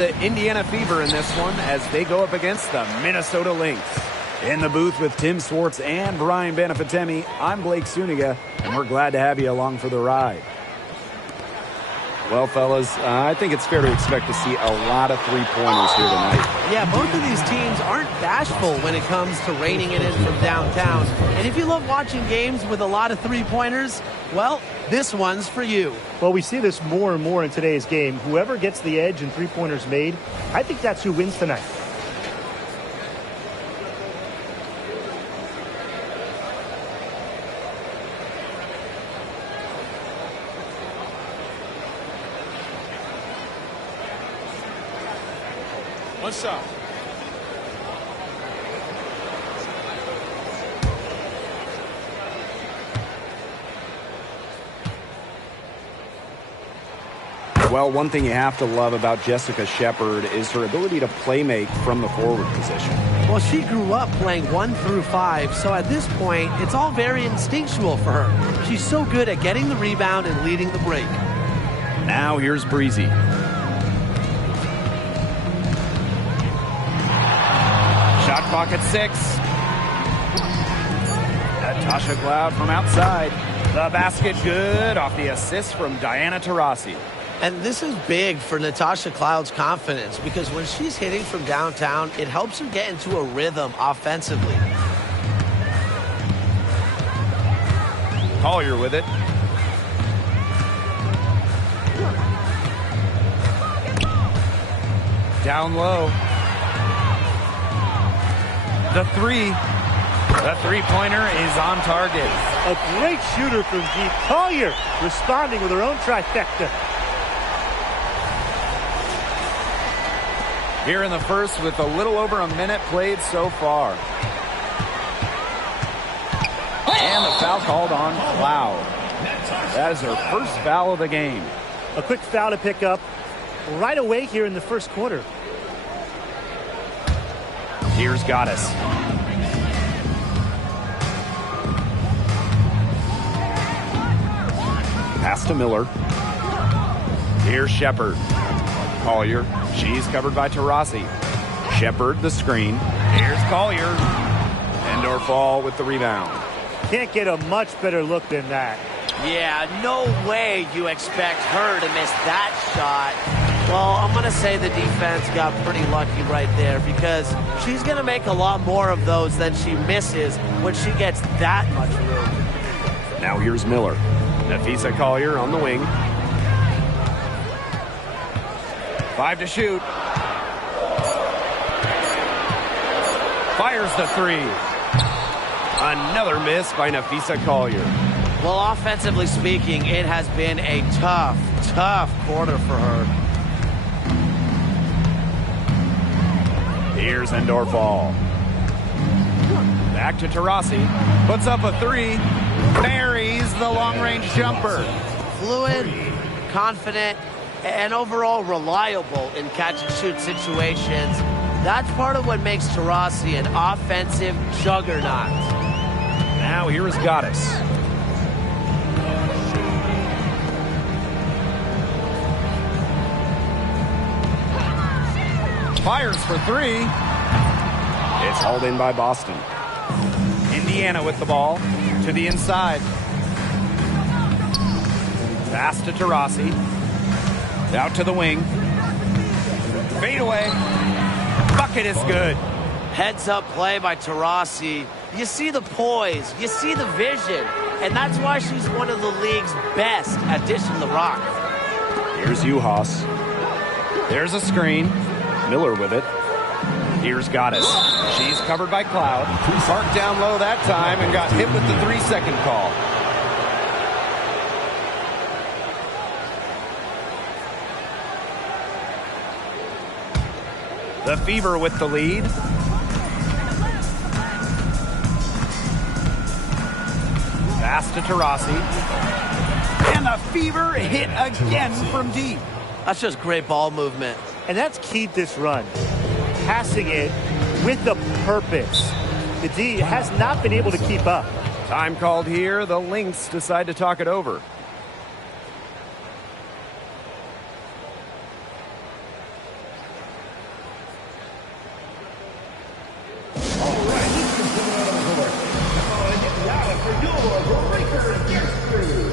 The Indiana Fever in this one as they go up against the Minnesota Lynx. In the booth with Tim Swartz and Brian Benefitemi, I'm Blake Suniga, and we're glad to have you along for the ride. Well, fellas, I think it's fair to expect to see a lot of three-pointers here tonight. Yeah, both of these teams aren't bashful when it comes to raining it in from downtown. And if you love watching games with a lot of three-pointers, well, this one's for you. Well, we see this more and more in today's game. Whoever gets the edge and three-pointers made, I think that's who wins tonight. One shot. Well, one thing you have to love about Jessica Shepard is her ability to play make from the forward position. Well, she grew up playing 1 through 5, so at this point, it's all very instinctual for her. She's so good at getting the rebound and leading the break. Now here's Breezy. Shot clock at 6. Natasha Cloud from outside. The basket good off the assist from Diana Taurasi. And this is big for Natasha Cloud's confidence because when she's hitting from downtown, it helps her get into a rhythm offensively. Collier with it. Down low. The three-pointer is on target. A great shooter from deep. Collier responding with her own trifecta. Here in the first with a little over a minute played so far. And the foul called on Cloud. That is her first foul of the game. A quick foul to pick up right away here in the first quarter. Here's Goddess. Pass to Miller. Here's Shepard. Collier. She's covered by Taurasi. Shepard the screen. Here's Collier. Endorf with the rebound. Can't get a much better look than that. Yeah, no way you expect her to miss that shot. Well, I'm going to say the defense got pretty lucky right there because she's going to make a lot more of those than she misses when she gets that much room. Now here's Miller. Nafisa Collier on the wing. 5 to shoot. Fires the 3. Another miss by Nafisa Collier. Well, offensively speaking, it has been a tough quarter for her. Here's Endorf. Back to Taurasi. Puts up a 3. Buries the long-range jumper. Fluid, confident, and overall reliable in catch-and-shoot situations. That's part of what makes Taurasi an offensive juggernaut. Now here is Goddess. Fires for 3. It's hauled in by Boston. Indiana with the ball to the inside. Pass to Taurasi. Out to the wing. Fade away. Bucket is good. Heads up play by Taurasi. You see the poise. You see the vision. And that's why she's one of the league's best at dishing the rock. Here's Uhas. There's a screen. Miller with it. Here's Goddess. She's covered by Cloud. Parked down low that time and got hit with the 3-second call. The Fever with the lead. Pass to Taurasi. And the Fever hit again from deep. That's just great ball movement. And that's keyed this run. Passing it with a purpose. The D has not been able to keep up. Time called here. The Lynx decide to talk it over. your breaker gets through.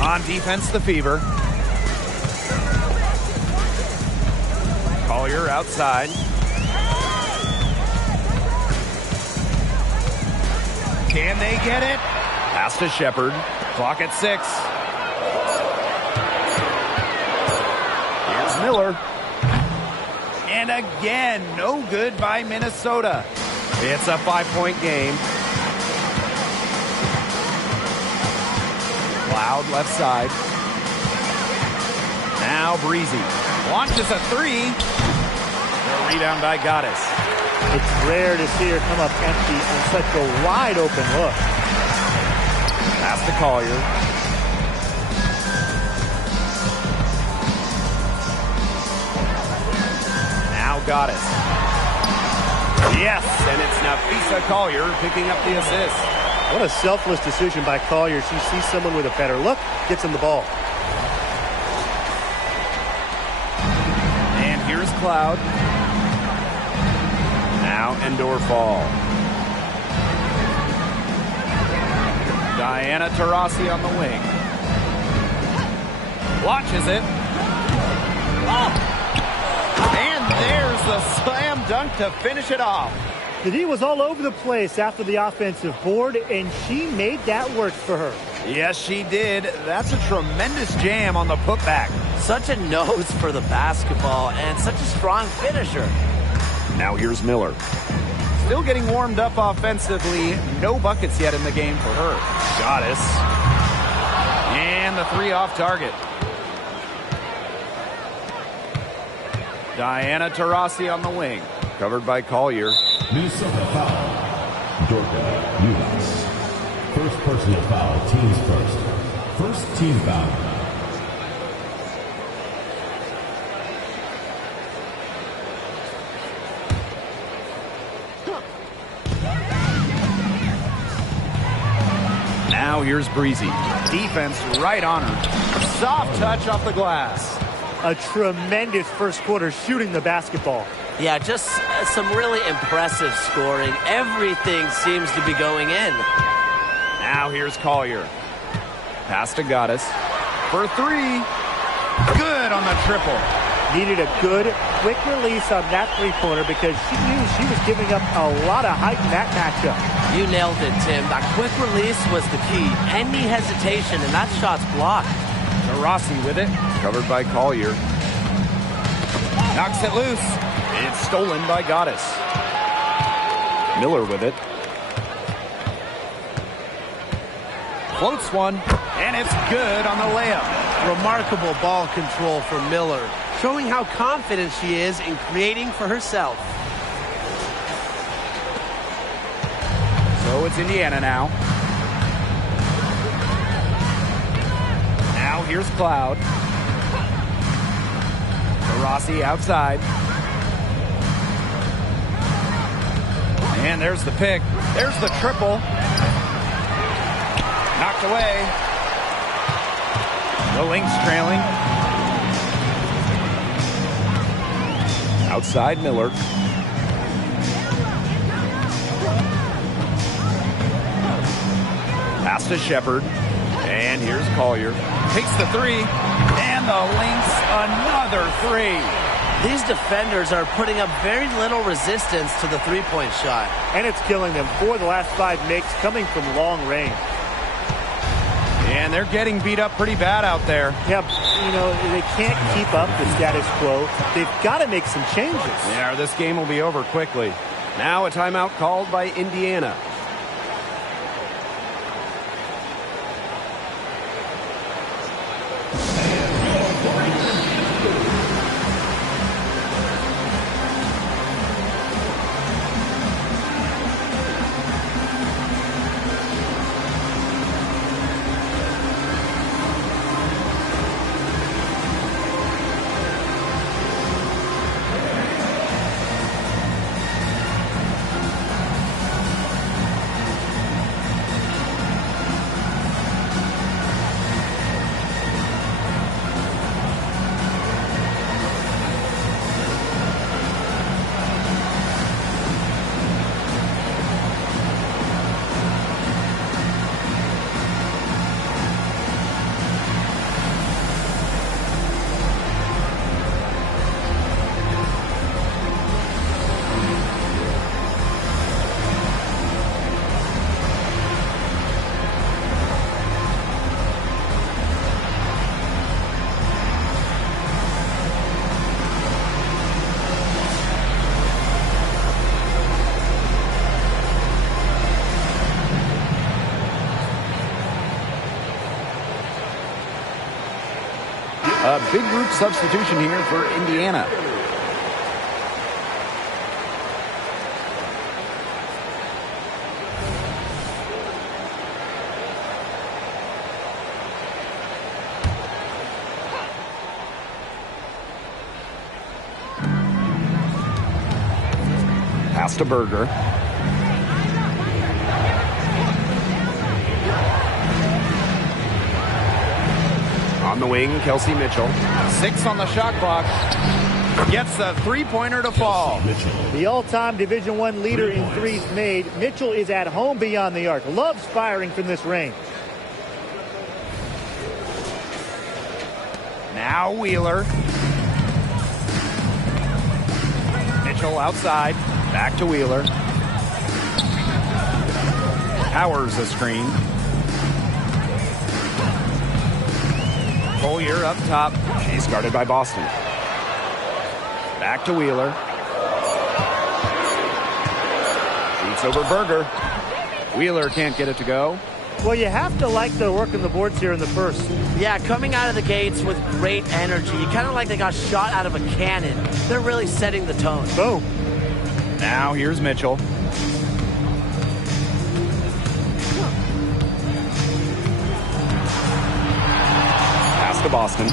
On defense, the Fever. Collier outside. Can they get it? Pass to Shepard. Clock at 6. Here's Miller. And again, no good by Minnesota. It's a 5-point game. Cloud left side. Now Breezy. Launches a 3. The rebound by Goddess. It's rare to see her come up empty on such a wide open look. Pass to Collier. Now Goddess. Yes, and it's Nafisa Collier picking up the assist. What a selfless decision by Collier. She sees someone with a better look, gets him the ball. And here's Cloud. Now Endor Fall. Diana Taurasi on the wing. Launches it. Oh! And there's the slam dunk to finish it off. The D was all over the place after the offensive board, and she made that work for her. Yes, she did. That's a tremendous jam on the putback. Such a nose for the basketball and such a strong finisher. Now here's Miller. Still getting warmed up offensively. No buckets yet in the game for her. Goddess. And the 3 off target. Diana Taurasi on the wing. Covered by Collier. Minnesota foul. Dorka, U.S. First personal foul, teams first. First team foul. Now here's Breezy. Defense right on her. Soft touch off the glass. A tremendous first quarter shooting the basketball. Yeah, just some really impressive scoring. Everything seems to be going in. Now here's Collier. Pass to Goddess. For 3. Good on the triple. Needed a good, quick release on that three-pointer because she knew she was giving up a lot of height in that matchup. You nailed it, Tim. That quick release was the key. Any hesitation, and that shot's blocked. Taurasi with it. Covered by Collier. Knocks it loose. It's stolen by Goddess. Miller with it. Floats one, and it's good on the layup. Remarkable ball control for Miller, showing how confident she is in creating for herself. So it's Indiana now. Now here's Cloud. Taurasi outside. And there's the pick. There's the triple. Knocked away. The Lynx trailing. Outside Miller. Pass to Shepard. And here's Collier. Takes the three. And the Lynx another three. These defenders are putting up very little resistance to the three-point shot. And it's killing them. 4 of the last 5 makes coming from long range. And they're getting beat up pretty bad out there. Yeah, you know, they can't keep up the status quo. They've got to make some changes. Yeah, this game will be over quickly. Now a timeout called by Indiana. A big group substitution here for Indiana. Pass to Berger. On the wing, Kelsey Mitchell. 6 on the shot clock. Gets the three-pointer to fall. The all-time Division I leader in threes made. Mitchell is at home beyond the arc. Loves firing from this range. Now Wheeler. Mitchell outside. Back to Wheeler. Powers a screen. Collier up top. She's guarded by Boston. Back to Wheeler. Shoots over Berger. Wheeler can't get it to go. Well, you have to like the work on the boards here in the first. Yeah, coming out of the gates with great energy. Kind of like they got shot out of a cannon. They're really setting the tone. Boom. Now here's Mitchell. To Boston.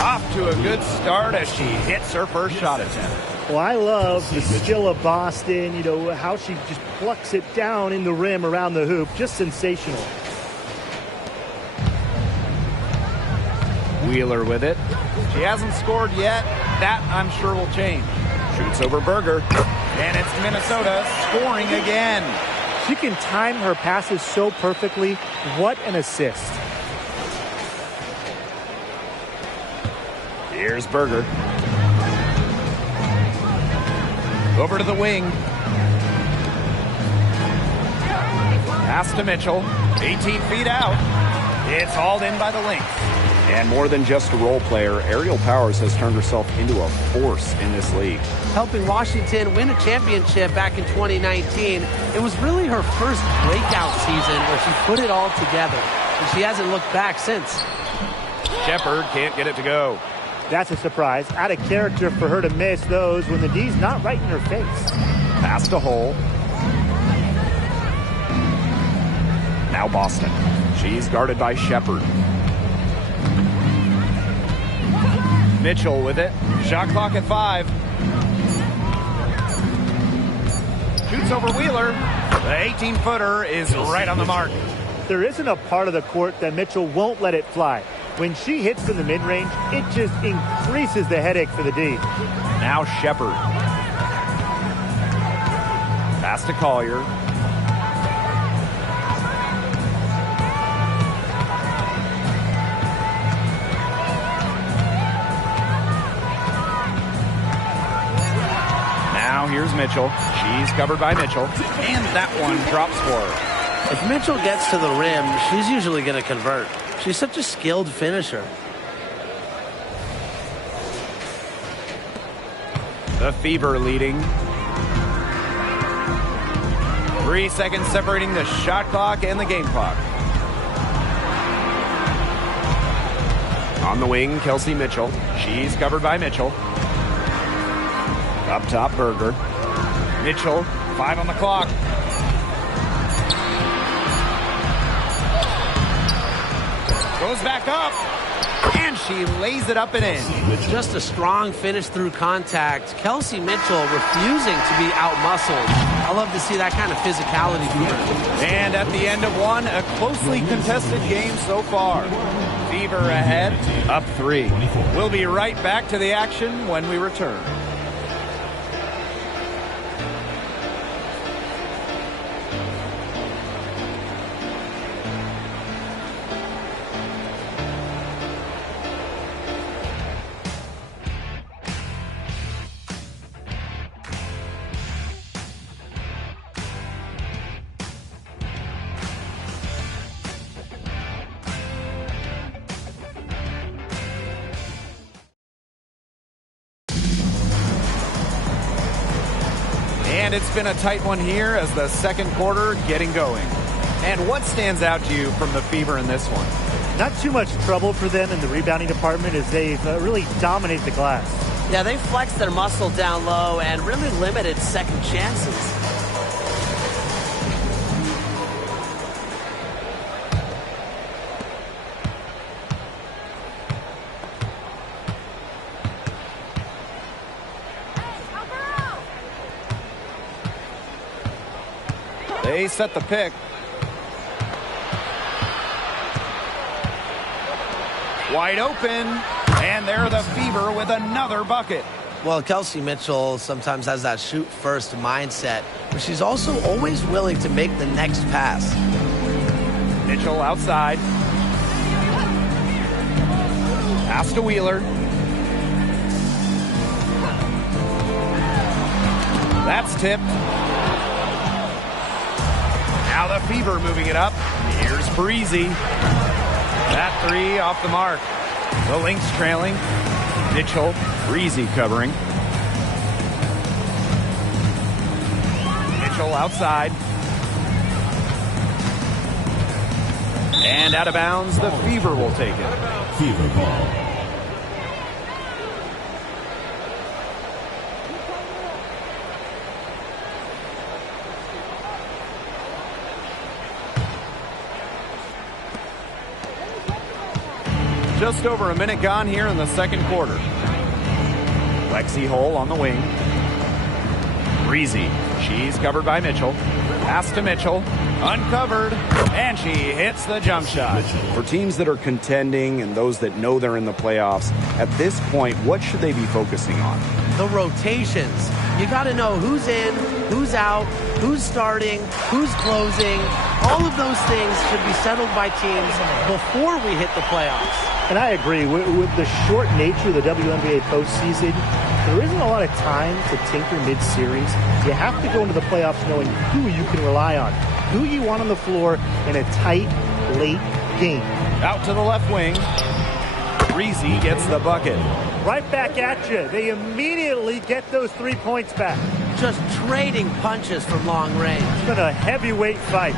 Off to a good start as she hits her first shot attempt. Well, I love the skill of Boston, you know, how she just plucks it down in the rim around the hoop. Just sensational. Wheeler with it. She hasn't scored yet. That, I'm sure, will change. Shoots over Berger. And it's Minnesota scoring again. She can time her passes so perfectly. What an assist. Here's Berger. Over to the wing. Pass to Mitchell. 18 feet out. It's hauled in by the Lynx. And more than just a role player, Ariel Powers has turned herself into a force in this league. Helping Washington win a championship back in 2019. It was really her first breakout season where she put it all together. And she hasn't looked back since. Shepard can't get it to go. That's a surprise. Out of character for her to miss those when the D's not right in her face. Pass to Hull. Now Boston. She's guarded by Shepard. Mitchell with it. Shot clock at 5. Shoots over Wheeler. The 18-footer is right on the mark. there isn't a part of the court that Mitchell won't let it fly. When she hits from the mid-range, it just increases the headache for the D. Now Shepard. Pass to Collier. Now here's Mitchell. She's covered by Mitchell. And that one drops for her. If Mitchell gets to the rim, she's usually going to convert. She's such a skilled finisher. The Fever leading. 3 seconds separating the shot clock and the game clock. On the wing, Kelsey Mitchell. She's covered by Mitchell. Up top, Berger. Mitchell, 5 on the clock. Goes back up, and she lays it up and in. Just a strong finish through contact. Kelsey Mitchell refusing to be outmuscled. I love to see that kind of physicality from her. And at the end of one, a closely contested game so far. Fever ahead, up 3. We'll be right back to the action when we return. And it's been a tight one here as the second quarter getting going. And what stands out to you from the Fever in this one? Not too much trouble for them in the rebounding department as they've really dominated the glass. Yeah, they flexed their muscle down low and really limited second chances. They set the pick. Wide open, and they're the Fever with another bucket. Well, Kelsey Mitchell sometimes has that shoot-first mindset, but she's also always willing to make the next pass. Mitchell outside. Pass to Wheeler. That's tipped. Now the Fever moving it up. Here's Breezy. That 3 off the mark. The Lynx trailing. Mitchell, Breezy covering. Mitchell outside. And out of bounds, the Fever will take it. Fever ball. Just over a minute gone here in the second quarter. Lexi Hole on the wing. Breezy. She's covered by Mitchell. Pass to Mitchell. Uncovered. And she hits the jump shot. For teams that are contending and those that know they're in the playoffs, at this point, what should they be focusing on? The rotations. You got to know who's in, who's out, who's starting, who's closing. All of those things should be settled by teams before we hit the playoffs. And I agree. With the short nature of the WNBA postseason, there isn't a lot of time to tinker mid-series. You have to go into the playoffs knowing who you can rely on, who you want on the floor in a tight, late game. Out to the left wing. Breezy gets the bucket. Right back at you. They immediately get those 3 points back. Just trading punches from long range. It's been a heavyweight fight.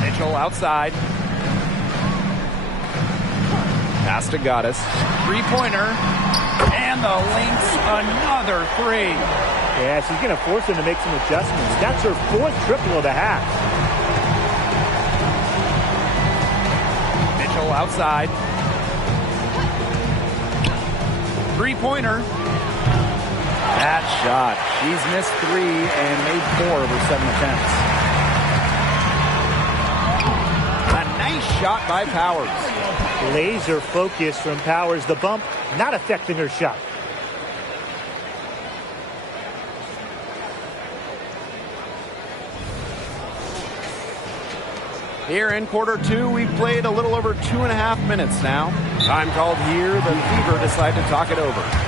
Mitchell outside. Pass to Goddess. Three-pointer. And the Lynx, another 3. Yeah, she's going to force him to make some adjustments. That's her 4th triple of the half. Mitchell outside. Three-pointer. That shot. She's missed 3 and made 4 of her 7 attempts. Nice shot by Powers. Laser focus from Powers. The bump not affecting her shot. Here in quarter two, we've played a little over 2.5 minutes now. Time called here. The Fever decide to talk it over.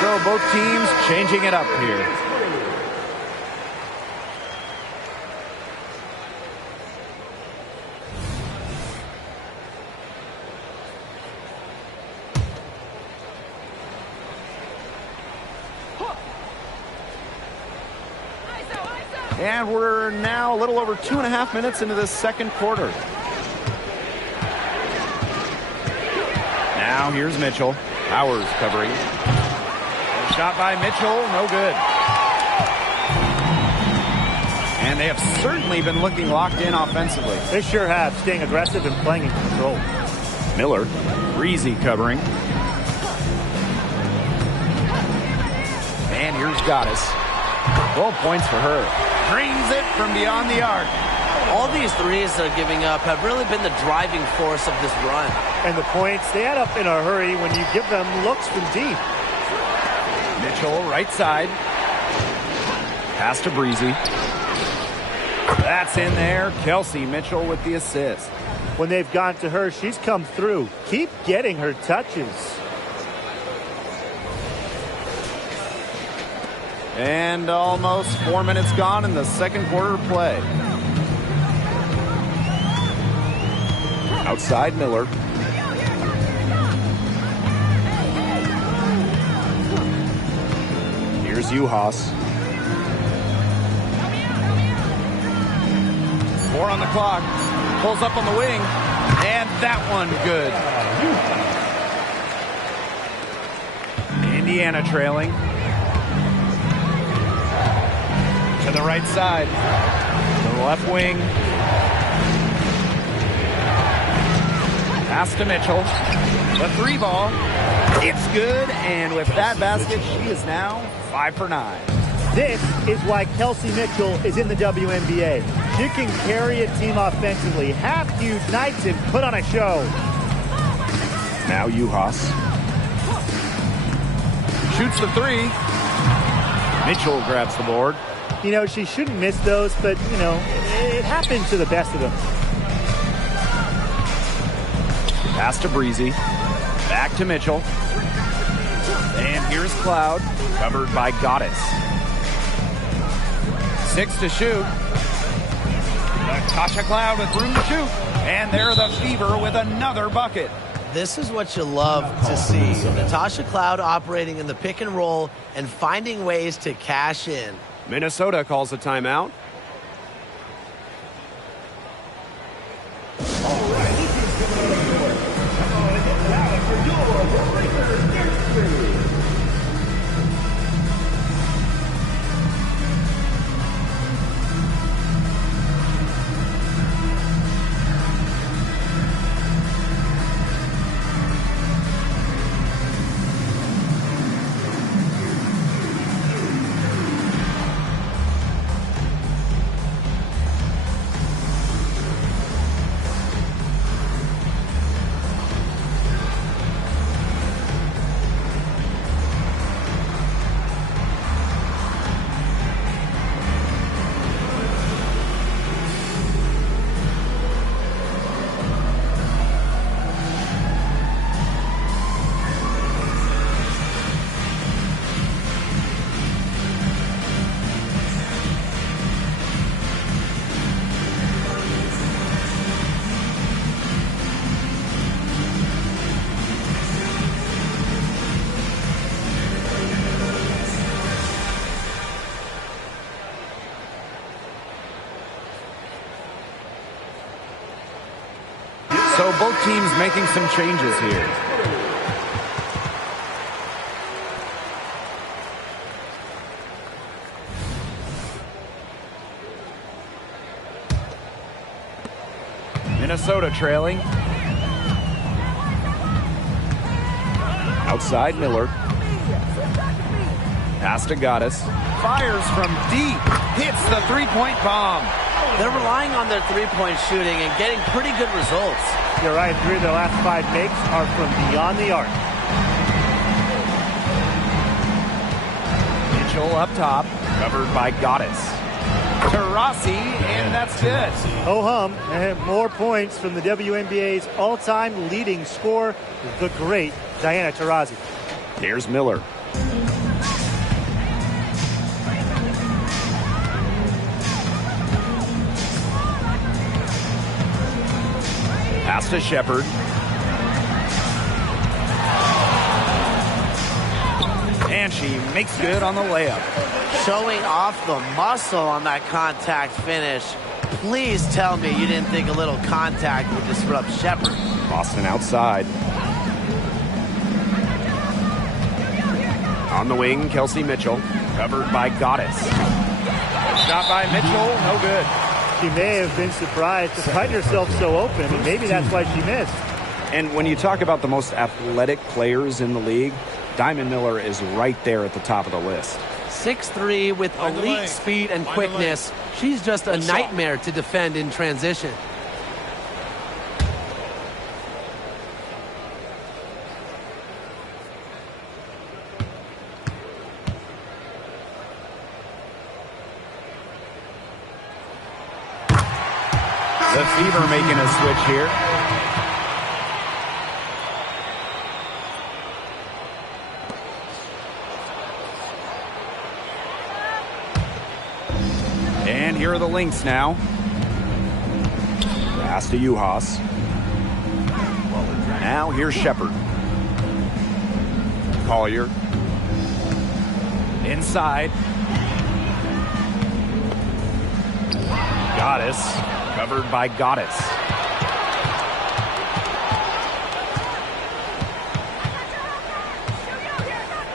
So both teams changing it up here. And we're now a little over 2.5 minutes into this second quarter. Now here's Mitchell. Powers covering. Shot by Mitchell, no good. And they have certainly been looking locked in offensively. They sure have, staying aggressive and playing in control. Miller, Breezy covering. And here's Goddess. 12 points for her. Brings it from beyond the arc. All these threes they're giving up have really been the driving force of this run. And the points, they add up in a hurry when you give them looks from deep. Mitchell, right side. Pass to Breezy. That's in there. Kelsey Mitchell with the assist. When they've gone to her, she's come through. Keep getting her touches. And almost 4 minutes gone in the second quarter of play. Outside Miller. Here's Uhas. 4 on the clock. Pulls up on the wing. And that one good. Indiana trailing. To the right side. To the left wing. Pass to Mitchell. The three ball. It's good. And with that basket, she is now 5 for 9. This is why Kelsey Mitchell is in the WNBA. She can carry a team offensively, have huge nights, and put on a show. Now Uhas. Shoots the three. Mitchell grabs the board. You know, she shouldn't miss those, but, you know, it happens to the best of them. Pass to Breezy. Back to Mitchell. And here's Cloud, covered by Goddess. 6 to shoot. Natasha Cloud with room to shoot. And there the Fever with another bucket. This is what you love to see. Natasha Cloud operating in the pick and roll and finding ways to cash in. Minnesota calls a timeout. So both teams making some changes here. Minnesota trailing. Outside Miller. Pass to Goddess. Fires from deep. Hits the three-point bomb. They're relying on their three-point shooting and getting pretty good results. You're right. 3 of their last 5 makes are from beyond the arc. Mitchell up top. Covered by Goddess. Taurasi, and that's good. Ho hum, and more points from the WNBA's all-time leading scorer, the great Diana Taurasi. Here's Miller. Pass to Shepard. And she makes good on the layup. Showing off the muscle on that contact finish. Please tell me you didn't think a little contact would disrupt Shepard. Boston outside. On the wing, Kelsey Mitchell. Covered by Goddess. Shot by Mitchell, no good. She may have been surprised to find herself so open, and maybe that's why she missed. And when you talk about the most athletic players in the league, Diamond Miller is right there at the top of the list. 6'3" with elite speed and quickness. She's just a nightmare to defend in transition. The Fever making a switch here. And here are the Lynx now. Pass to Uhas. Now here's Shepard. Collier. Inside. Goddess. Covered by Goddess.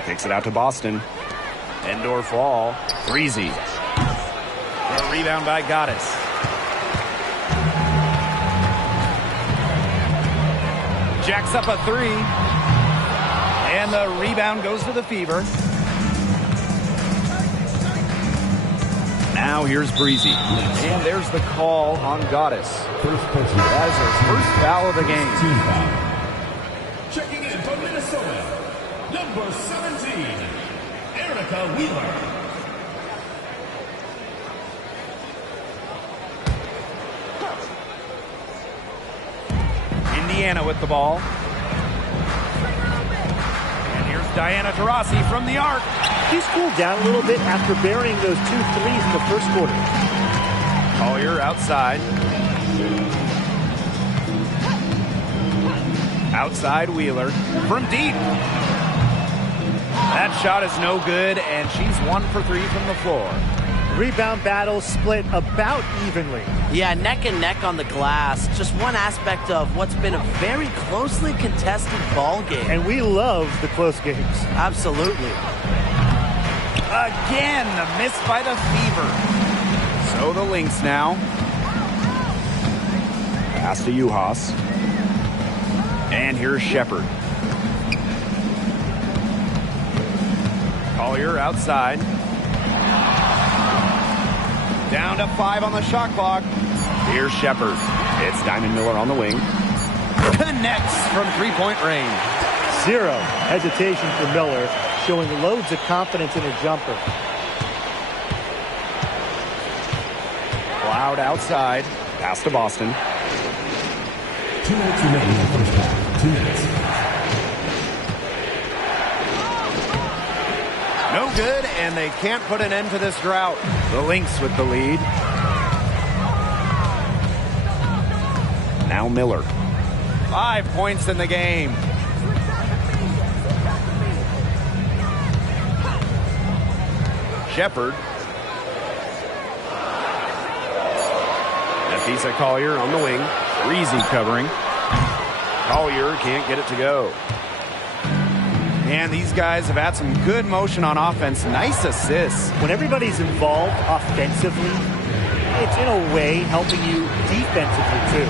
Kicks it out to Boston. Indoor fall. Breezy. A rebound by Goddess. Jacks up a 3. And the rebound goes to the Fever. Now here's Breezy. And there's the call on Goddess. That is her first foul of the game. Team foul. Checking in from Minnesota, number 17, Erica Wheeler. Indiana with the ball. And here's Diana Taurasi from the arc. She's cooled down a little bit after burying those 2 threes in the first quarter. Collier outside. Outside Wheeler from deep. That shot is no good, and she's 1 for 3 from the floor. Rebound battle split about evenly. Yeah, neck and neck on the glass. Just one aspect of what's been a very closely contested ball game. And we love the close games. Absolutely. Again, the miss by the Fever. So the Lynx now. Pass to Uhas. And here's Shepard. Collier outside. Down to 5 on the shot clock. Here's Shepard. It's Diamond Miller on the wing. Connects from three-point range. Zero hesitation for Miller, showing loads of confidence in her jumper. Cloud outside. Pass to Boston. 2 minutes remaining in the first half. 2 minutes. No good, and they can't put an end to this drought. The Lynx with the lead. Now Miller. 5 points in the game. Shepard. Nafisa Collier on the wing. Breezy covering. Collier can't get it to go. And these guys have had some good motion on offense. Nice assists. When everybody's involved offensively, it's in a way helping you defensively too.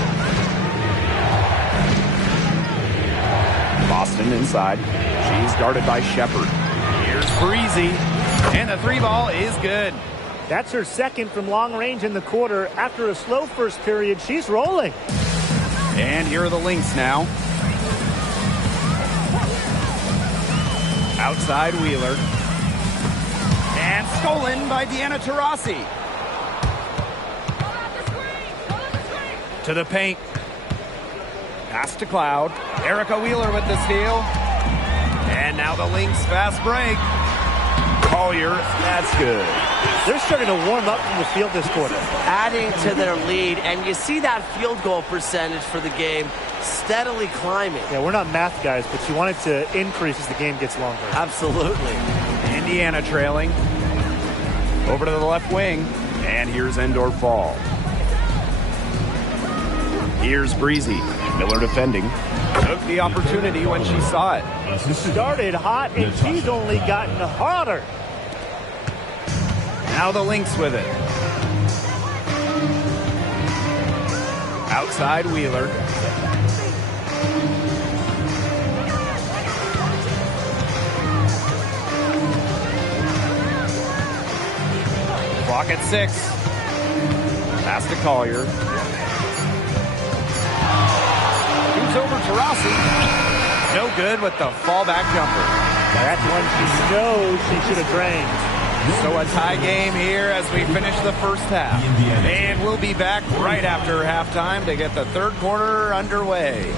Boston inside. She's guarded by Shepard. Here's Breezy. And the three ball is good. That's her second from long range in the quarter. After a slow first period, she's rolling. And here are the Lynx now. Outside Wheeler. And stolen by Deanna Taurasi. To the paint. Pass to Cloud. Erica Wheeler with the steal. And now the Lynx fast break. Collier, that's good. They're starting to warm up from the field this quarter. Adding to their lead, and you see that field goal percentage for the game steadily climbing. Yeah, we're not math guys, but you want it to increase as the game gets longer. Absolutely. Indiana trailing. Over to the left wing. And here's Endor Fall. Here's Breezy. Miller defending. Took the opportunity when she saw it. Started hot, and she's only gotten hotter. Now the Lynx with it. Outside Wheeler. Clock at 6. Pass to Collier. Shoots over Taurasi. No good with the fallback jumper. That's one she knows she should have drained. So a tie game here as we finish the first half. And we'll be back right after halftime to get the third quarter underway.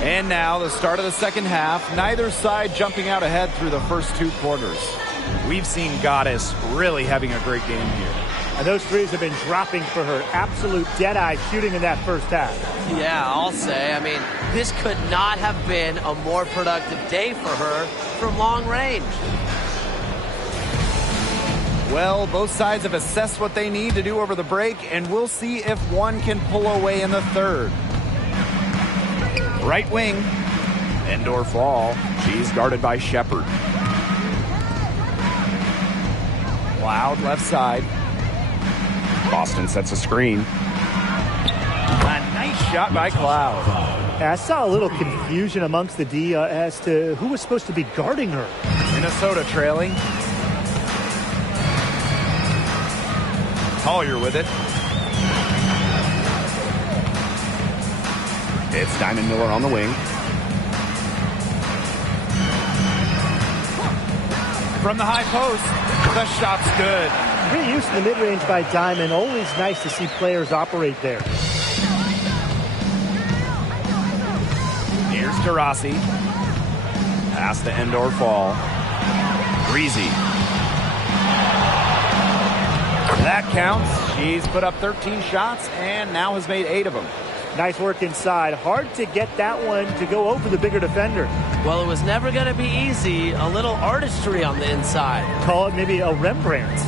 And now the start of the second half. Neither side jumping out ahead through the first two quarters. We've seen Goddess really having a great game here. And those threes have been dropping for her. Absolute dead-eye shooting in that first half. Yeah, I'll say. I mean, this could not have been a more productive day for her from long range. Well, both sides have assessed what they need to do over the break, and we'll see if one can pull away in the third. Right wing, Endor Fall. She's guarded by Shepard. Cloud left side. Boston sets a screen. A nice shot by Cloud. I saw a little confusion amongst the D as to who was supposed to be guarding her. Minnesota trailing. Collier with it. It's Diamond Miller on the wing. From the high post, the shot's good. Great use in the mid-range by Diamond. Always nice to see players operate there. Here's Taurasi. Pass to Endor Fall. Breezy. That counts. She's put up 13 shots and now has made 8 of them. Nice work inside. Hard to get that one to go over the bigger defender. Well, it was never going to be easy. A little artistry on the inside. Call it maybe a Rembrandt.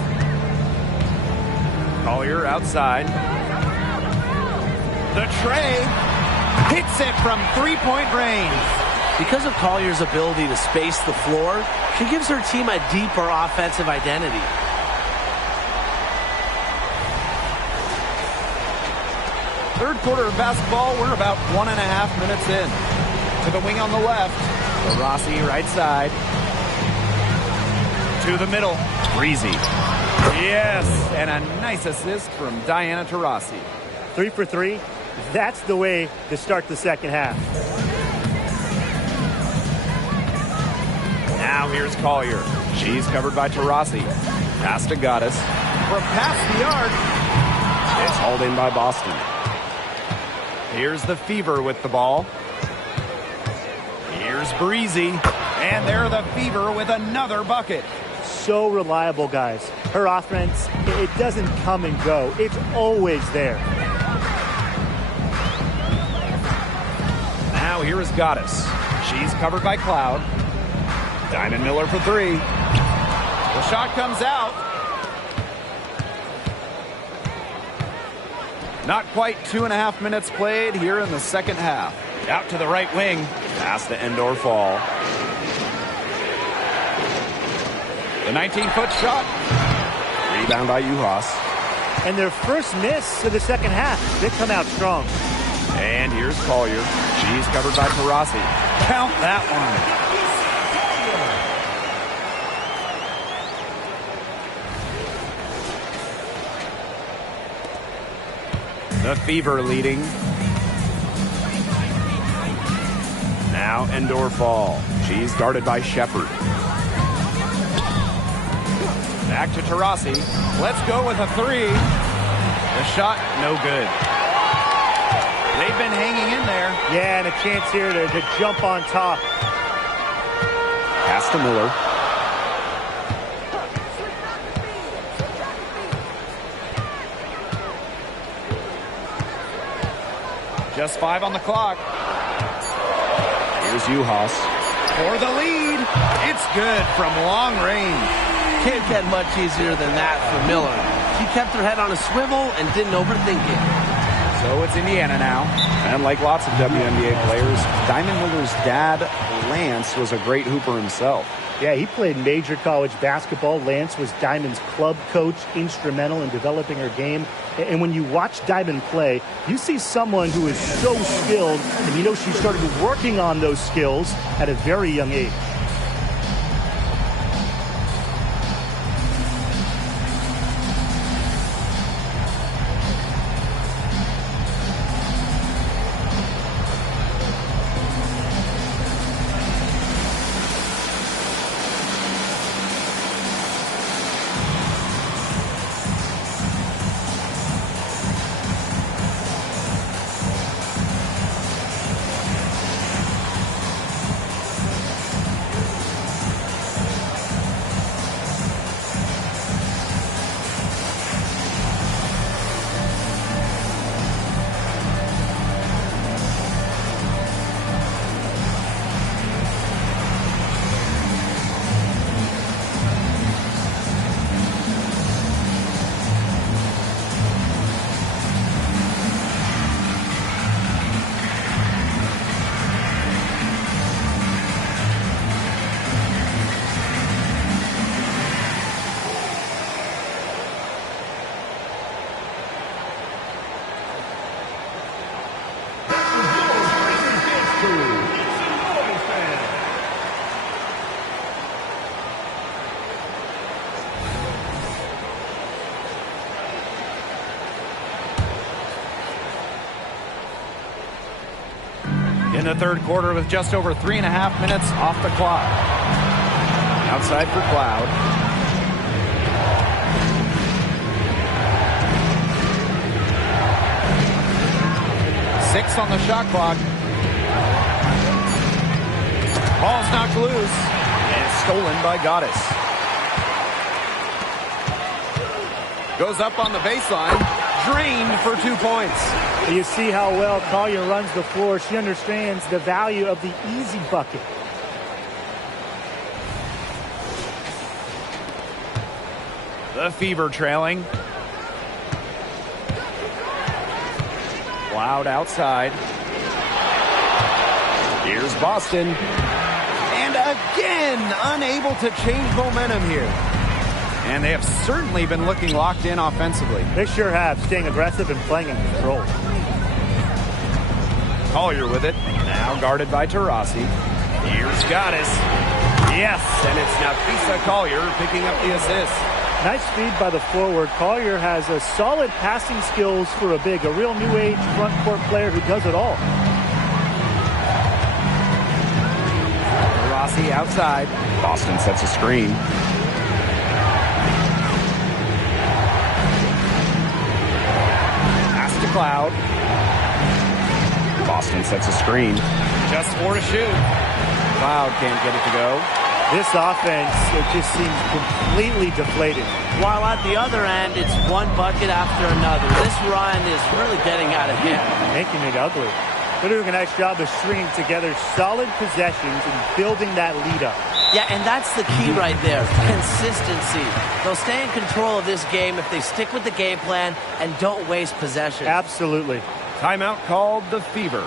Collier outside. The tray hits it from three-point range. Because of Collier's ability to space the floor, she gives her team a deeper offensive identity. Third quarter of basketball, we're about 1.5 minutes in. To the wing on the left, Rossi, right side. To the middle. Breezy. Yes, and a nice assist from Diana Taurasi. 3 for 3. That's the way to start the second half. Now here's Collier. She's covered by Taurasi. Pass to Goddess. From past the arc. It's hauled in by Boston. Here's the Fever with the ball. Here's Breezy. And there the Fever with another bucket. So reliable, guys. Her offense, it doesn't come and go. It's always there. Now here is Goddess. She's covered by Cloud. Diamond Miller for 3. The shot comes out. Not quite 2.5 minutes played here in the second half. Out to the right wing. Pass to Endor Fall. The 19-foot shot. Rebound by Uhas. And their first miss of the second half. They come out strong. And here's Collier. She's covered by Taurasi. Count that one. The Fever leading. Now Endor Fall. She's guarded by Shepard. Back to Taurasi. Let's go with a 3. The shot, no good. They've been hanging in there. Yeah, and a chance here to jump on top. Pass to Miller. Just 5 on the clock. Here's Uhas. For the lead. It's good from long range. Can't get much easier than that for Miller. She kept her head on a swivel and didn't overthink it. So it's Indiana now. And like lots of WNBA players, Diamond Miller's dad, Lance, was a great hooper himself. Yeah, he played major college basketball. Lance was Diamond's club coach, instrumental in developing her game. And when you watch Diamond play, you see someone who is so skilled, and you know she started working on those skills at a very young age. In the third quarter with just over 3.5 minutes off the clock. Outside for Cloud. Six on the shot clock. Ball's knocked loose and stolen by Goddess. Goes up on the baseline. Drained for 2 points. You see how well Collier runs the floor. She understands the value of the easy bucket. The Fever trailing. Cloud outside. Here's Boston. And again, unable to change momentum here. And they have certainly been looking locked in offensively. They sure have, staying aggressive and playing in control. Collier with it. Now guarded by Taurasi. Here's Goddess. Yes, and it's Nafisa Collier picking up the assist. Nice feed by the forward. Collier has a solid passing skills for a big, a real new age front court player who does it all. Rossi outside. Boston sets a screen. Pass to Cloud. Boston sets a screen. Just 4 to shoot. Cloud can't get it to go. This offense, it just seems completely deflated. While at the other end, it's one bucket after another. This run is really getting out of hand. Making it ugly. They're doing a nice job of stringing together solid possessions and building that lead up. Yeah, and that's the key right there. Consistency. They'll stay in control of this game if they stick with the game plan and don't waste possession. Absolutely. Timeout called the Fever.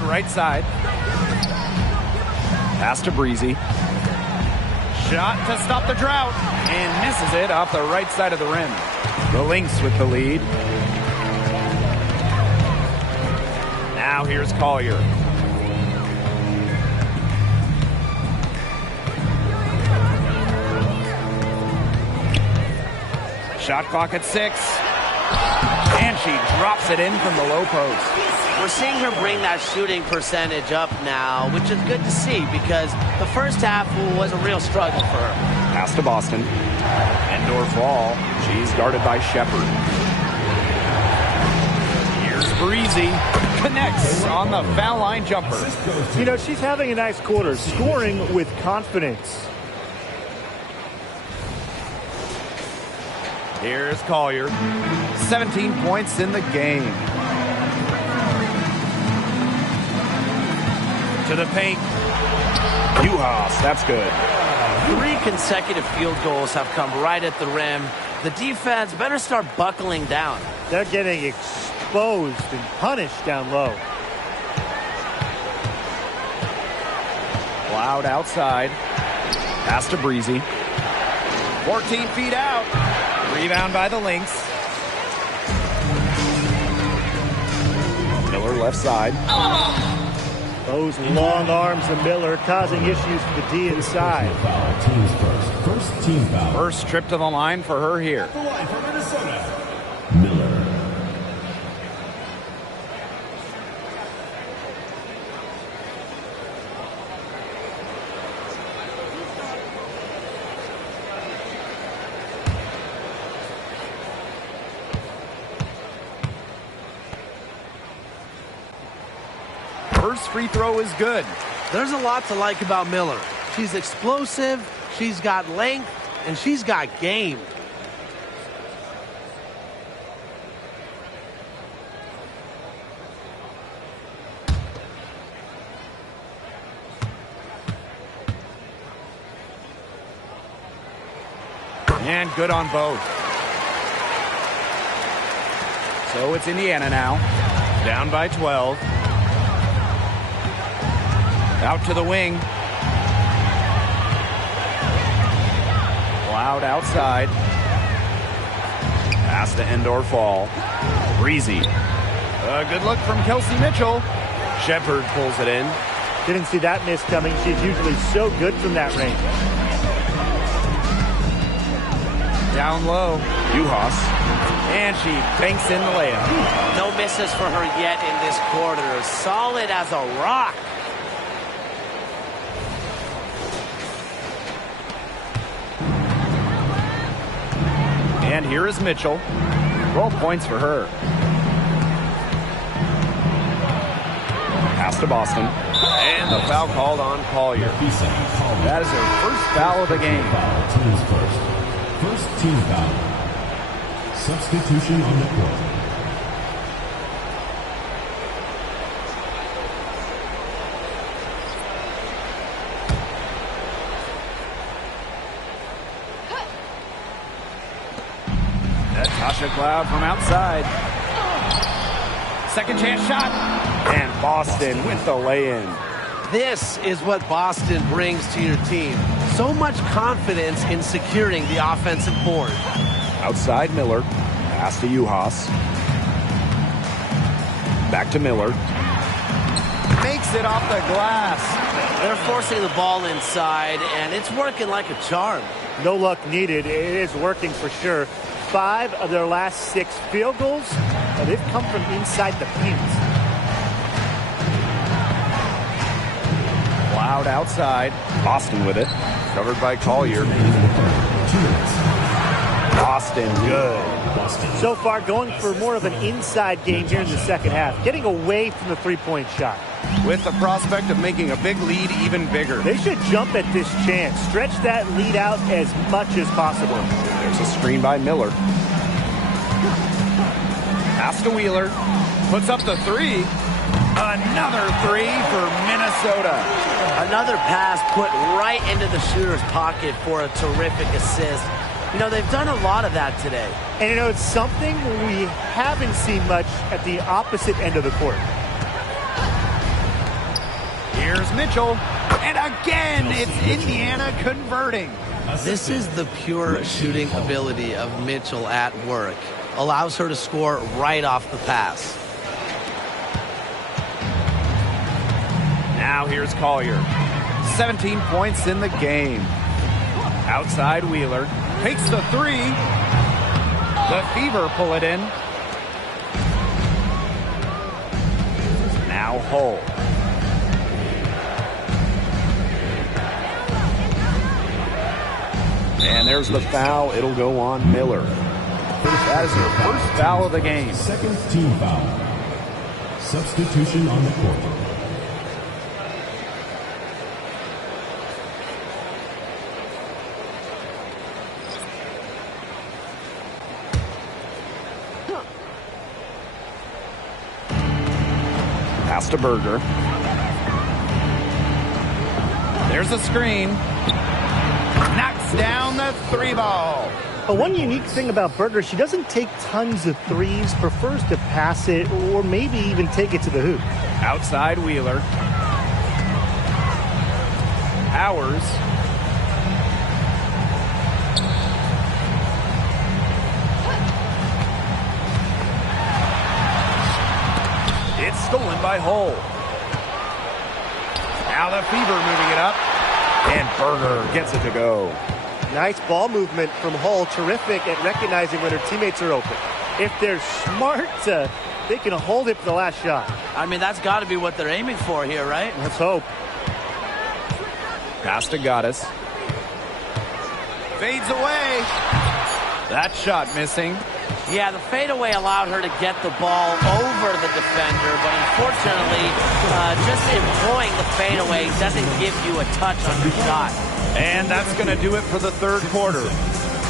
Right side. Pass to Breezy. Shot to stop the drought. And misses it off the right side of the rim. The Lynx with the lead. Now here's Collier. Shot clock at 6. And she drops it in from the low post. We're seeing her bring that shooting percentage up now, which is good to see because the first half was a real struggle for her. Pass to Boston. Indoor fall. She's guarded by Shepard. Here's Breezy. Connects on the foul line jumper. You know, she's having a nice quarter, scoring with confidence. Here's Collier. 17 points in the game. To the paint. Juhas, that's good. 3 consecutive field goals have come right at the rim. The defense better start buckling down. They're getting exposed and punished down low. Cloud outside. Pass to Breezy. 14 feet out. Rebound by the Lynx. Miller left side. Those long arms of Miller causing issues for the D inside. Teams first. First team foul. First trip to the line for her here. The line for Minnesota. Miller. First free throw is good. There's a lot to like about Miller. She's explosive, she's got length, and she's got game. And good on both. So it's Indiana now. Down by 12. Out to the wing. Cloud outside. Pass to end or fall. Breezy. A good look from Kelsey Mitchell. Shepard pulls it in. Didn't see that miss coming. She's usually so good from that range. Down low. Uhas. And she banks in the layup. No misses for her yet in this quarter. Solid as a rock. And here is Mitchell. 12 points for her. Pass to Boston. And the foul called on Collier. That is her first foul of the game. Team's first team foul. Substitution on the court. Tasha Cloud from outside. Second chance shot. And Boston with the lay-in. This is what Boston brings to your team. So much confidence in securing the offensive board. Outside Miller. Pass to Uhas. Back to Miller. Makes it off the glass. They're forcing the ball inside, and it's working like a charm. No luck needed. It is working for sure. 5 of their last 6 field goals, and they've come from inside the paint. Cloud outside. Boston with it. Covered by Collier. Boston good. So far, going for more of an inside game here in the second half, getting away from the three-point shot. With the prospect of making a big lead even bigger. They should jump at this chance. Stretch that lead out as much as possible. There's a screen by Miller. Pass to Wheeler. Puts up the three. Another three for Minnesota. Another pass put right into the shooter's pocket for a terrific assist. You know, they've done a lot of that today. And, you know, it's something we haven't seen much at the opposite end of the court. Here's Mitchell. And again, it's Indiana converting. This is the pure shooting ability of Mitchell at work. Allows her to score right off the pass. Now here's Collier. 17 points in the game. Outside Wheeler. Takes the three. The Fever pull it in. Now Hull. And there's the foul. It'll go on Miller. That is her first foul of the game. Second team foul. Substitution on the court. Pass to Berger. There's a screen. Knocks down the three ball. But one unique thing about Berger, she doesn't take tons of threes, prefers to pass it or maybe even take it to the hoop. Outside Wheeler. Powers. It's stolen by Hull. Now the Fever moving it up. And Berger gets it to go. Nice ball movement from Hull. Terrific at recognizing when her teammates are open. If they're smart, they can hold it for the last shot. I mean, that's got to be what they're aiming for here, right? Let's hope. Pass to Goddess. Fades away. That shot missing. Yeah, the fadeaway allowed her to get the ball over the defender, but unfortunately, just employing the fadeaway doesn't give you a touch on your shot. And that's going to do it for the third quarter.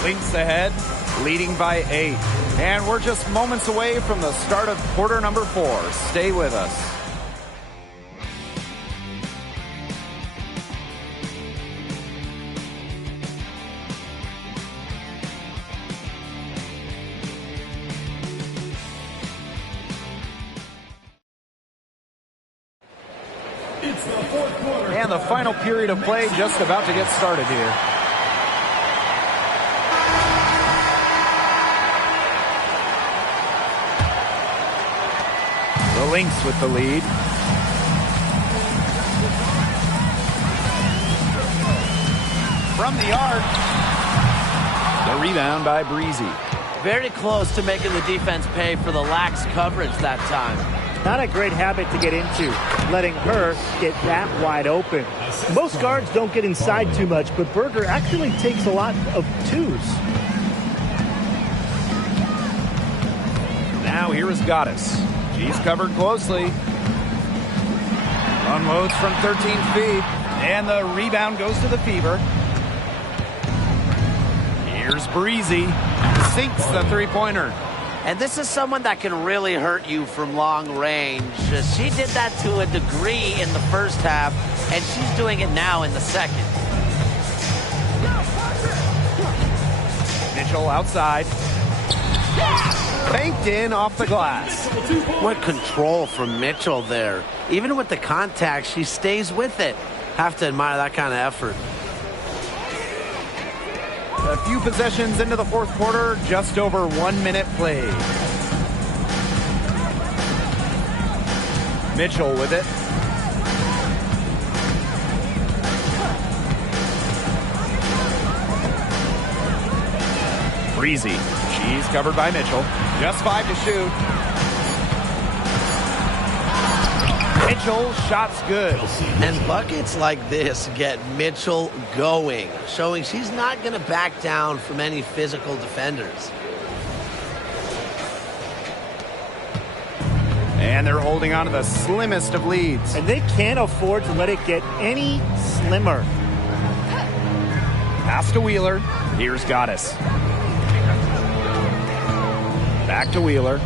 Lynx ahead, leading by 8. And we're just moments away from the start of quarter number 4. Stay with us. And the final period of play just about to get started here. The Lynx with the lead. From the arc. The rebound by Breezy. Very close to making the defense pay for the lax coverage that time. Not a great habit to get into, letting her get that wide open. Most guards don't get inside too much, but Berger actually takes a lot of twos. Now here is Goddess. She's covered closely. Unloads from 13 feet. And the rebound goes to the Fever. Here's Breezy. Sinks the three-pointer. And this is someone that can really hurt you from long range. She did that to a degree in the first half, and she's doing it now in the second. Mitchell outside. Banked in off the glass. What control from Mitchell there. Even with the contact, she stays with it. Have to admire that kind of effort. A few possessions into the fourth quarter, just over 1 minute played. Mitchell with it. Breezy. She's covered by Mitchell. Just 5 to shoot. Mitchell, shots good. And buckets like this get Mitchell going, showing she's not going to back down from any physical defenders. And they're holding on to the slimmest of leads. And they can't afford to let it get any slimmer. Pass to Wheeler. Here's Goddess. Back to Wheeler.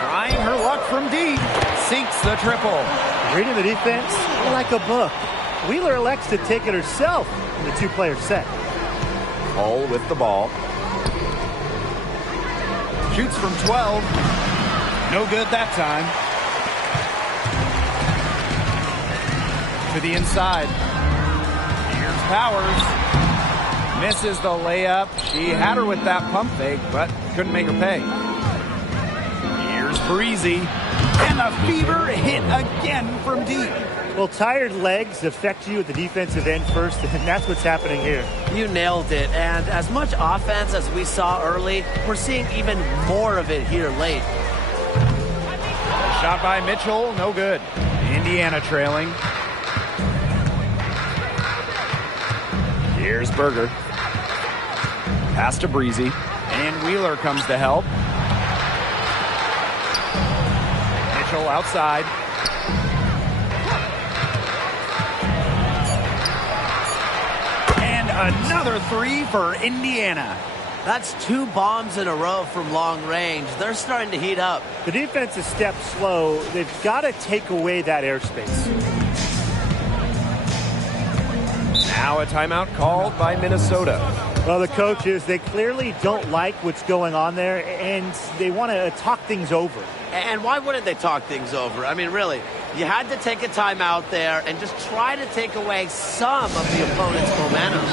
Trying her luck from deep. Sinks the triple. Reading the defense like a book. Wheeler elects to take it herself in the two-player set. Hull with the ball. Shoots from 12. No good that time. To the inside. Here's Powers. Misses the layup. She had her with that pump fake, but couldn't make her pay. Here's Breezy. And the Fever hit again from deep. Well, tired legs affect you at the defensive end first, and that's what's happening here. You nailed it. And as much offense as we saw early, we're seeing even more of it here late. Shot by Mitchell, no good. Indiana trailing. Here's Berger. Pass to Breezy. And Wheeler comes to help. Mitchell outside. And another three for Indiana. That's 2 bombs in a row from long range. They're starting to heat up. The defense is stepped slow. They've got to take away that airspace. Now a timeout called by Minnesota. Well, the coaches, they clearly don't like what's going on there, and they want to talk things over. And why wouldn't they talk things over? I mean, really, you had to take a timeout there and just try to take away some of the opponent's momentum.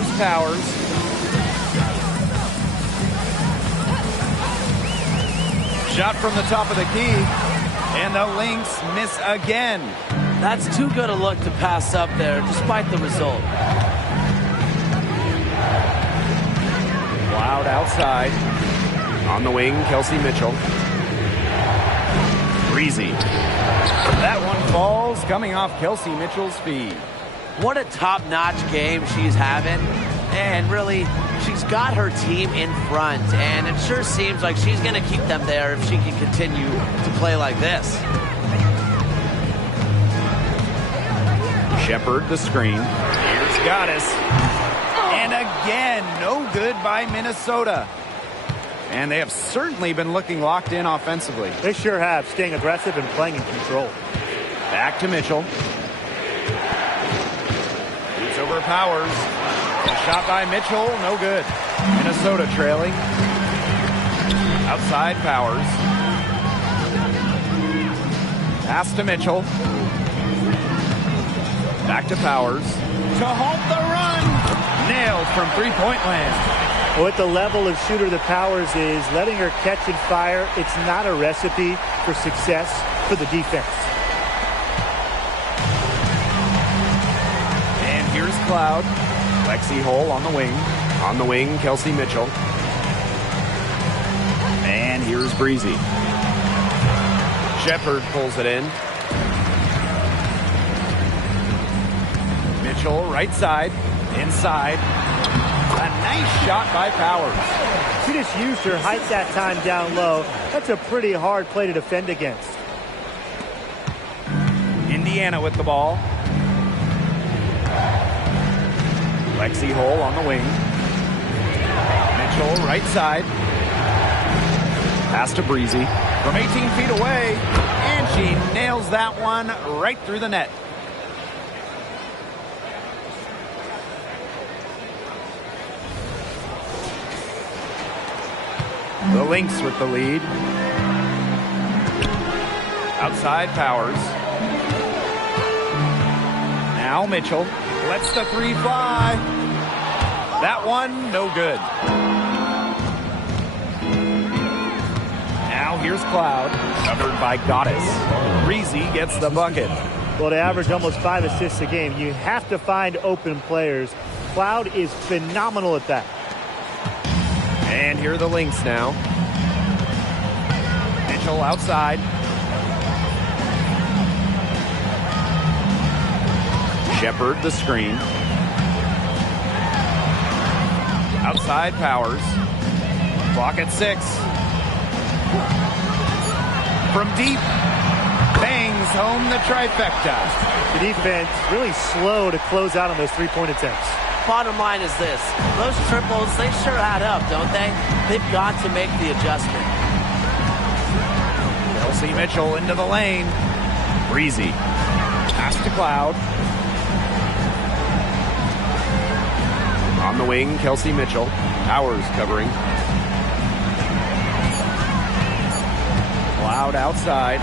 Here's Powers. Shot from the top of the key, and the Lynx miss again. That's too good a look to pass up there, despite the result. Loud outside. On the wing, Kelsey Mitchell. Breezy. That one falls, coming off Kelsey Mitchell's feet. What a top-notch game she's having. And really, she's got her team in front. And it sure seems like she's going to keep them there if she can continue to play like this. Shepard the screen. Here's Goddess. And again, no good by Minnesota. And they have certainly been looking locked in offensively. They sure have, staying aggressive and playing in control. Back to Mitchell. Shoots over Powers. A shot by Mitchell, no good. Minnesota trailing. Outside Powers. Pass to Mitchell. Back to Powers. To halt the run. Nailed from three-point land. With the level of shooter that Powers is, letting her catch and fire, it's not a recipe for success for the defense. And here's Cloud. Lexi Hole on the wing. On the wing, Kelsey Mitchell. And here's Breezy. Shepard pulls it in. Mitchell, right side. Inside. A nice shot by Powers. She just used her height that time down low. That's a pretty hard play to defend against. Indiana with the ball. Lexi Hole on the wing. Mitchell, right side. Pass to Breezy. From 18 feet away. And she nails that one right through the net. The Lynx with the lead. Outside Powers. Now Mitchell lets the three fly. That one, no good. Now here's Cloud, covered by Goddess. Breezy gets the bucket. Well, to average almost 5 assists a game, you have to find open players. Cloud is phenomenal at that. And here are the Lynx now. Mitchell outside. Shepard the screen. Outside Powers. Clock at 6. From deep. Bangs home the trifecta. The defense really slow to close out on those three-point attempts. Bottom line is this. Those triples, they sure add up, don't they? They've got to make the adjustment. Kelsey Mitchell into the lane. Breezy. Pass to Cloud. On the wing, Kelsey Mitchell. Powers covering. Cloud outside.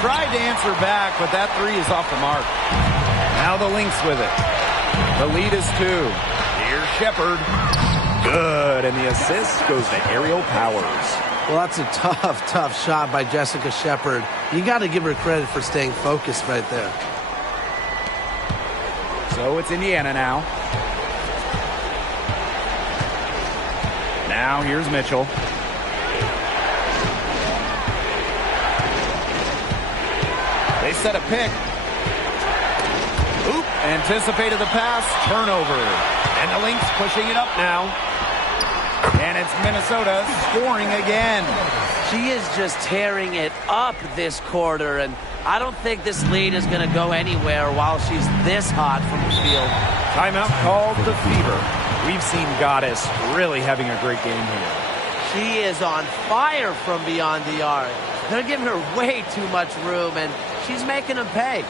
Tried to answer back, but that three is off the mark. Now the Lynx with it. The lead is 2. Here's Shepard. Good, and the assist goes to Aerial Powers. Well, that's a tough shot by Jessica Shepard. You got to give her credit for staying focused right there. So it's Indiana now. Now here's Mitchell. They set a pick. Oop, anticipated the pass, turnover. And the Lynx pushing it up now. And it's Minnesota scoring again. She is just tearing it up this quarter, and I don't think this lead is going to go anywhere while she's this hot from the field. Timeout called the Fever. We've seen Goddess really having a great game here. She is on fire from beyond the arc. They're giving her way too much room, and she's making them pay.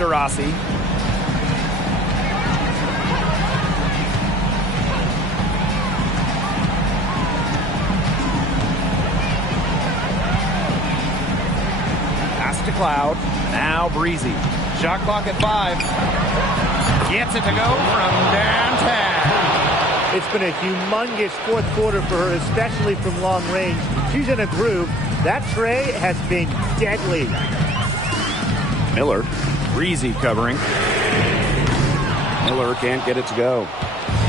Taurasi. Pass to Cloud. Now Breezy. Shot clock at 5. Gets it to go from downtown. It's been a humongous fourth quarter for her, especially from long range. She's in a groove. That tray has been deadly. Miller. Breezy covering. Miller can't get it to go.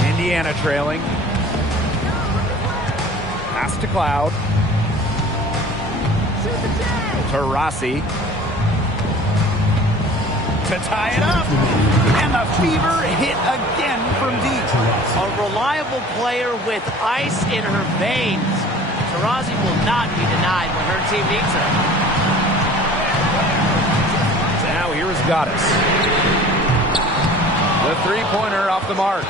Indiana trailing. Pass to Cloud. Taurasi. To tie it up. And the Fever hit again from deep. A reliable player with ice in her veins. Taurasi will not be denied when her team needs her. Now here is Goddess. The three-pointer off the mark.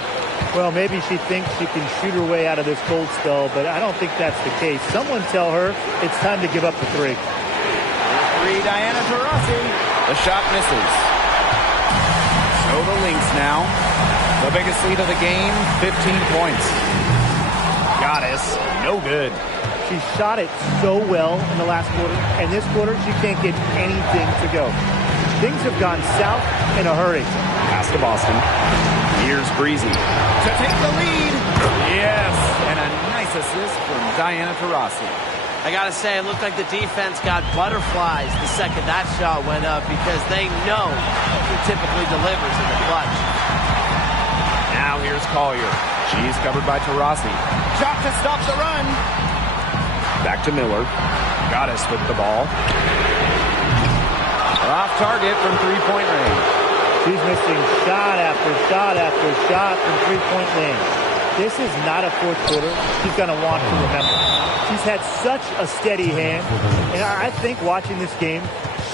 Well, maybe she thinks she can shoot her way out of this cold spell, but I don't think that's the case. Someone tell her it's time to give up the three. Diana Taurasi. The shot misses. So the Lynx now. The biggest lead of the game, 15 points. Goddess, no good. She shot it so well in the last quarter, and this quarter she can't get anything to go. Things have gone south in a hurry. Pass to Boston. Here's Breezy to take the lead. Yes, and a nice assist from Diana Taurasi. I gotta say, it looked like the defense got butterflies the second that shot went up because they know he typically delivers in the clutch. Now here's Collier. She's covered by Taurasi. Shot to stop the run. Back to Miller. Goddess with the ball. Off target from three-point range. She's missing shot after shot after shot from three-point range. This is not a fourth quarter she's going to want to remember. She's had such a steady hand, and I think watching this game,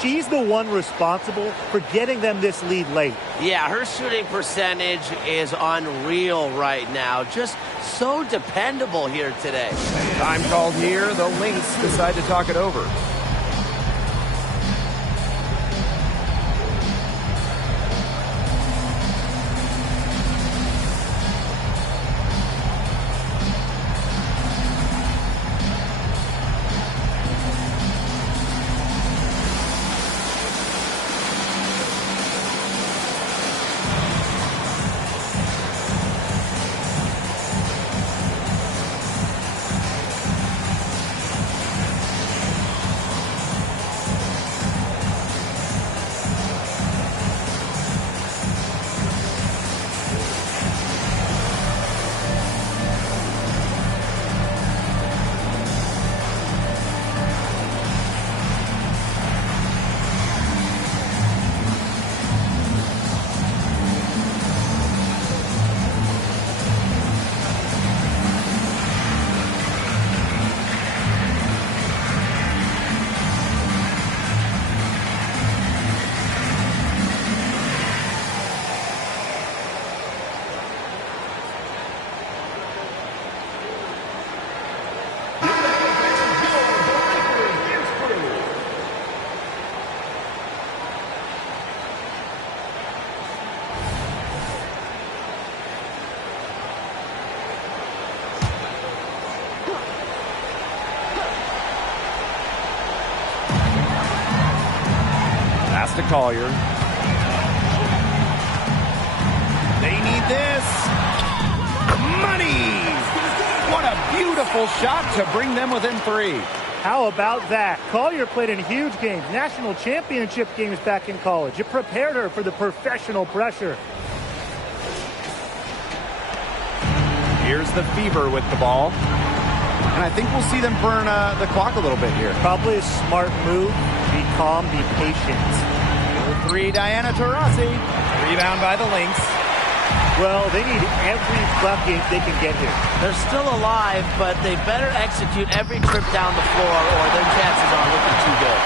she's the one responsible for getting them this lead late. Yeah, her shooting percentage is unreal right now. Just so dependable here today. Time called here. The Lynx decide to talk it over. To Collier. They need this. Money! What a beautiful shot to bring them within 3. How about that? Collier played in huge games, national championship games back in college. It prepared her for the professional pressure. Here's the Fever with the ball. And I think we'll see them burn the clock a little bit here. Probably a smart move. Be calm, be patient. 3, Diana Taurasi. Rebound by the Lynx. Well, they need every bucket they can get here. They're still alive, but they better execute every trip down the floor or their chances are looking too good.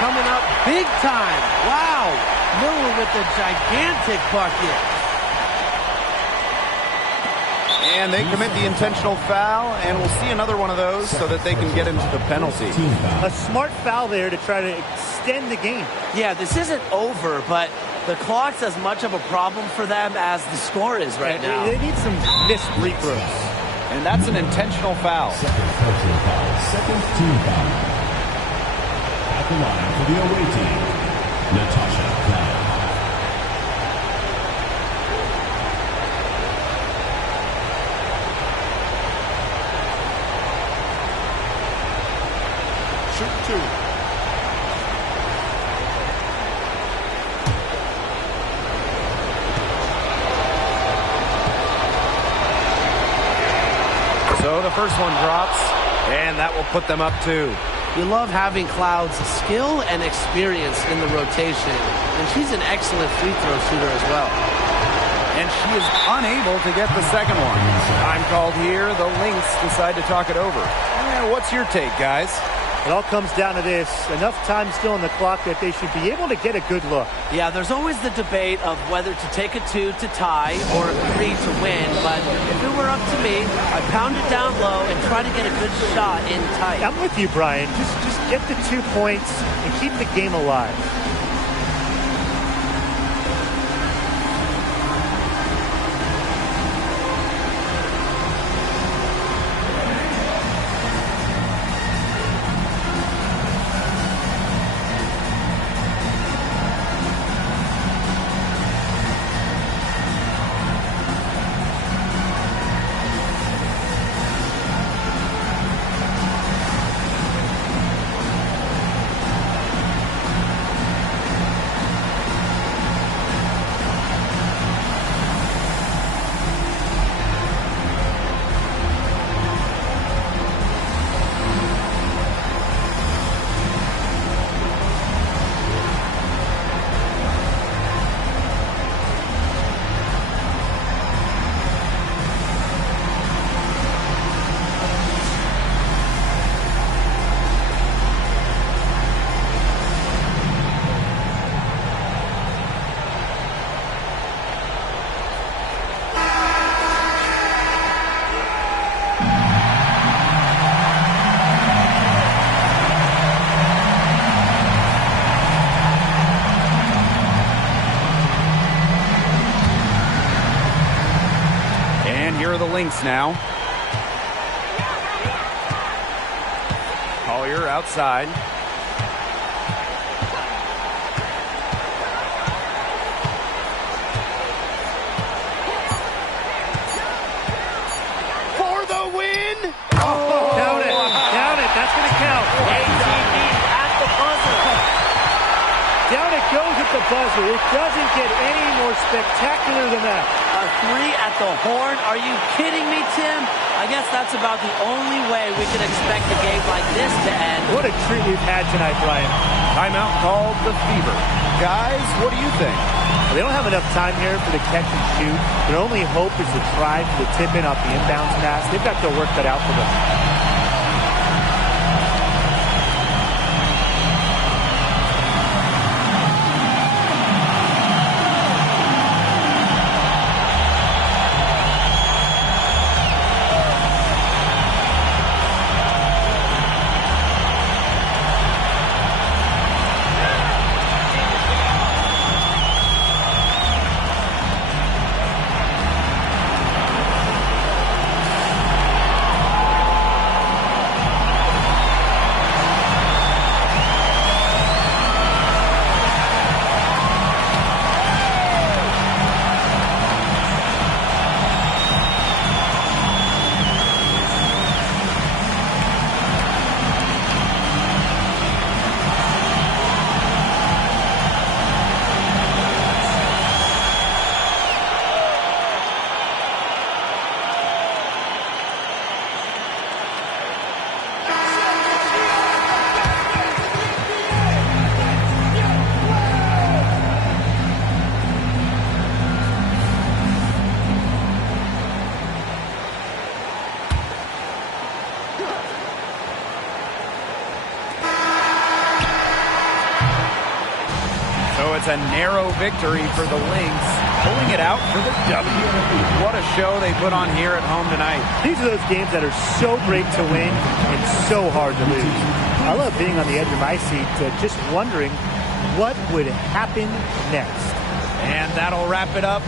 Coming up big time. Wow. Miller with a gigantic bucket. And they commit the intentional foul, and we'll see another one of those so that they can get into the penalty. A smart foul there to try to extend the game. Yeah, this isn't over, but the clock's as much of a problem for them as the score is right now. They need some missed free throws. And that's an intentional foul. Second personal foul. Second team foul. At the line for the away team, Natasha Cloud. Shoot two. So the first one drops, and that will put them up 2. We love having Cloud's skill and experience in the rotation, and she's an excellent free throw shooter as well. And she is unable to get the second one. Time called here. The Lynx decide to talk it over. What's your take, guys? It all comes down to this. Enough time still on the clock that they should be able to get a good look. Yeah, there's always the debate of whether to take a 2 to tie or a 3 to win. But if it were up to me, I'd pound it down low and try to get a good shot in tight. I'm with you, Brian. Just get the 2 points and keep the game alive. The Lynx now. Collier outside. For the win! Count it. Count it. That's going to count. ATV at the buzzer. Down it goes at the buzzer. It doesn't get any more spectacular than that. A 3 at the horn? Are you kidding me, Tim? I guess that's about the only way we could expect a game like this to end. What a treat we've had tonight, Brian. Timeout called the Fever. Guys, what do you think? They don't have enough time here for the catch and shoot. Their only hope is to try for the tip in off the inbounds pass. They've got their work cut out for them. So it's a narrow victory for the Lynx. pulling it out for the W. What a show they put on here at home tonight. These are those games that are so great to win and so hard to lose. I love being on the edge of my seat, just wondering what would happen next. And that'll wrap it up